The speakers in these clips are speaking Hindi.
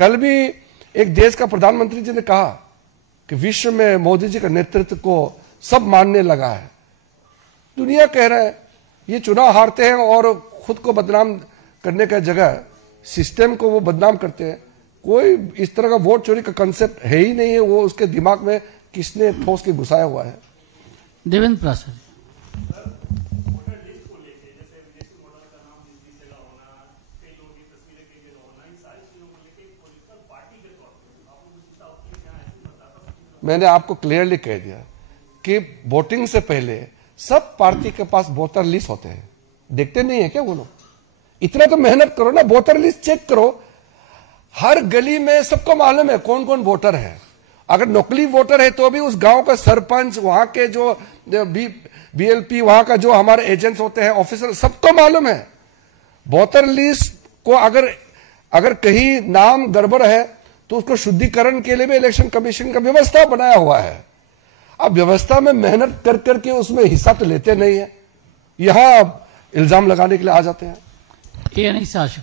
कल भी एक देश का प्रधानमंत्री जी ने कहा कि विश्व में मोदी जी का नेतृत्व को सब मानने लगा है। दुनिया कह रहा है ये चुनाव हारते हैं और खुद को बदनाम करने का जगह सिस्टम को वो बदनाम करते हैं। कोई इस तरह का वोट चोरी का कंसेप्ट है ही नहीं है, वो उसके दिमाग में किसने ठोस के घुसाया हुआ है। देवेंद्र प्रसाद मैंने आपको क्लियरली कह दिया कि वोटिंग से पहले सब पार्टी के पास वोटर लिस्ट होते हैं, देखते नहीं है क्या वो लोग? इतना तो मेहनत करो ना, वोटर लिस्ट चेक करो। हर गली में सबको मालूम है कौन कौन वोटर है। अगर नकली वोटर है तो भी उस गांव का सरपंच, वहां के जो बीएलपी, वहां का जो हमारे एजेंट्स होते हैं, ऑफिसर, सबको मालूम है। वोटर लिस्ट को अगर कहीं नाम गड़बड़ है तो उसको शुद्धिकरण के लिए भी इलेक्शन कमीशन का व्यवस्था बनाया हुआ है। अब व्यवस्था में मेहनत कर करके उसमें हिस्सा तो लेते नहीं है, यहां इल्जाम लगाने के लिए आ जाते हैं। ये नहीं शासक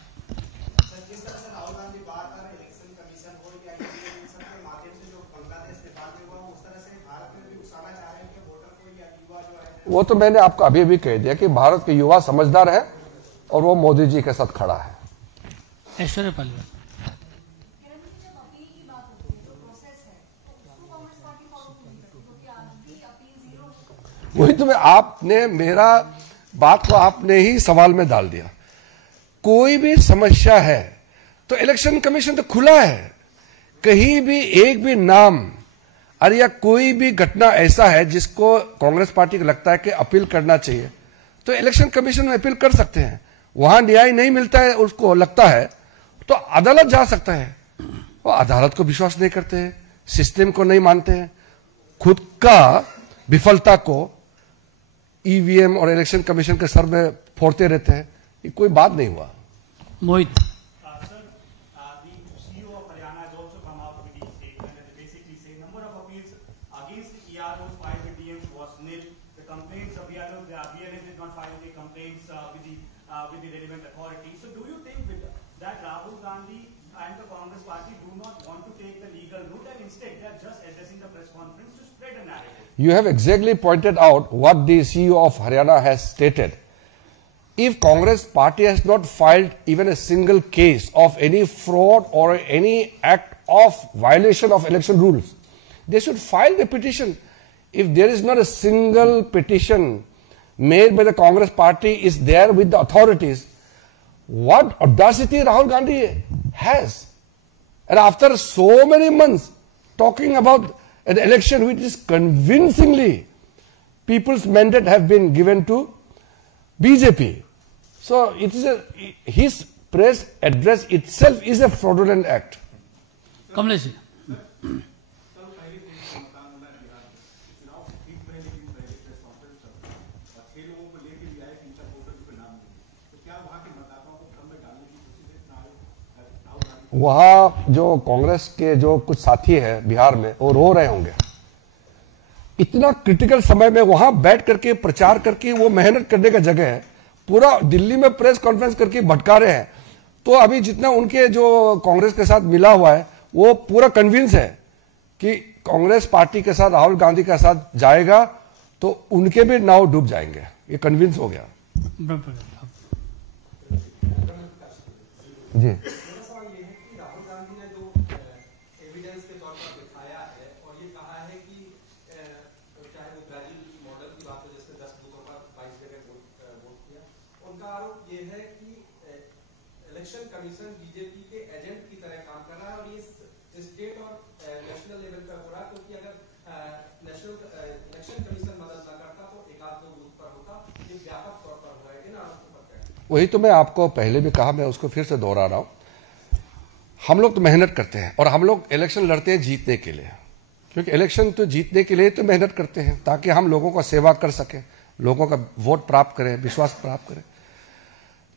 वो तो मैंने आपको अभी भी कह दिया कि भारत के युवा समझदार है और वो मोदी जी के साथ खड़ा है। ऐश्वर्या पालीवाल वही तो आपने मेरा बात को आपने ही सवाल में डाल दिया। कोई भी समस्या है तो इलेक्शन कमीशन तो खुला है। कहीं भी एक भी नाम अरे या कोई भी घटना ऐसा है जिसको कांग्रेस पार्टी को लगता है कि अपील करना चाहिए तो इलेक्शन कमीशन में अपील कर सकते हैं। वहां न्याय नहीं मिलता है, उसको लगता है तो अदालत जा सकता है। वो अदालत को विश्वास नहीं करते हैं, सिस्टम को नहीं मानते हैं, खुद का विफलता को ईवीएम और इलेक्शन कमीशन के सर में फोड़ते रहते हैं। ये कोई बात नहीं हुआ। मोहित You have exactly pointed out what the CEO of Haryana has stated. If Congress party has not filed even a single case of any fraud or any act of violation of election rules, they should file the petition. If there is not a single petition made by the Congress party is there with the authorities, what audacity Rahul Gandhi has. And after so many months talking about an election which is convincingly people's mandate have been given to BJP. So it is his press address itself is a fraudulent act. Kamlesh वहां जो कांग्रेस के जो कुछ साथी हैं बिहार में वो रो रहे होंगे। इतना क्रिटिकल समय में वहां बैठ करके प्रचार करके वो मेहनत करने का जगह है, पूरा दिल्ली में प्रेस कॉन्फ्रेंस करके भटका रहे हैं। तो अभी जितना उनके जो कांग्रेस के साथ मिला हुआ है वो पूरा कन्विंस है कि कांग्रेस पार्टी के साथ राहुल गांधी के साथ जाएगा तो उनके भी नाव डूब जाएंगे, ये कन्विंस हो गया। जी कमीशन बीजेपी के एजेंट की तरह काम कर रहा है और ये स्टेट और नेशनल लेवल पर हो रहा है, क्योंकि अगर नेशनल इलेक्शन कमीशन मदद न करता तो एक आध दो बूथ पर होता। ये व्यापक तौर पर हो रहा है इन आरोपों पर। वही तो मैं आपको पहले भी कहा, मैं उसको फिर से दोहरा रहा हूं। हम लोग तो मेहनत करते हैं और हम लोग इलेक्शन लड़ते हैं जीतने के लिए, क्योंकि इलेक्शन तो जीतने के लिए तो मेहनत करते हैं ताकि हम लोगों का सेवा कर सके, लोगों का वोट प्राप्त करें, विश्वास प्राप्त करें।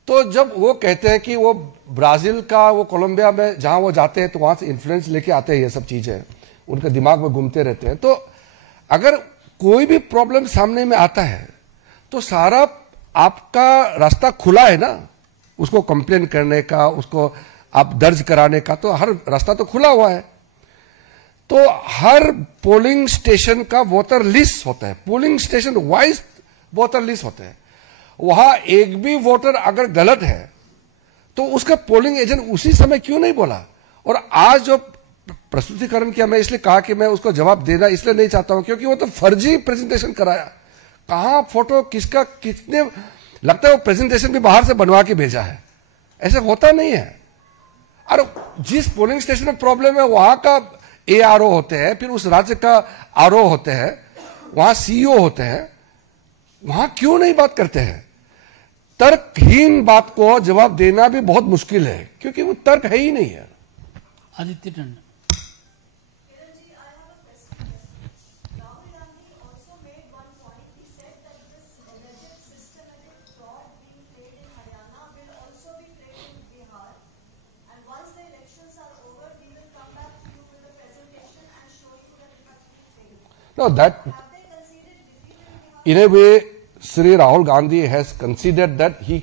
तो जब वो कहते हैं कि वो ब्राजील का, वो कोलंबिया में जहां वो जाते हैं तो वहां से इन्फ्लुएंस लेके आते हैं, ये सब चीजें उनके दिमाग में घूमते रहते हैं। तो अगर कोई भी प्रॉब्लम सामने में आता है तो सारा आपका रास्ता खुला है ना, उसको कंप्लेन करने का, उसको आप दर्ज कराने का, तो हर रास्ता तो खुला हुआ है। तो हर पोलिंग स्टेशन का वोटर लिस्ट होता है, polling station wise voter list होते हैं। वहां एक भी वोटर अगर गलत है तो उसका पोलिंग एजेंट उसी समय क्यों नहीं बोला? और आज जो प्रस्तुतिकरण किया, मैं इसलिए कहा कि मैं उसको जवाब देना इसलिए नहीं चाहता हूं क्योंकि वो तो फर्जी प्रेजेंटेशन कराया। कहां फोटो किसका कितने, लगता है वो प्रेजेंटेशन भी बाहर से बनवा के भेजा है, ऐसे होता नहीं है। और जिस पोलिंग स्टेशन में प्रॉब्लम है वहां का ARO होते हैं, फिर उस राज्य का RO होते हैं, वहां CEO होते हैं, वहां क्यों नहीं बात करते हैं? तर्कहीन बात को जवाब देना भी बहुत मुश्किल है क्योंकि वो तर्क है ही नहीं है। Aditya Tandon. No, that in a way, Sri Rahul Gandhi has considered that he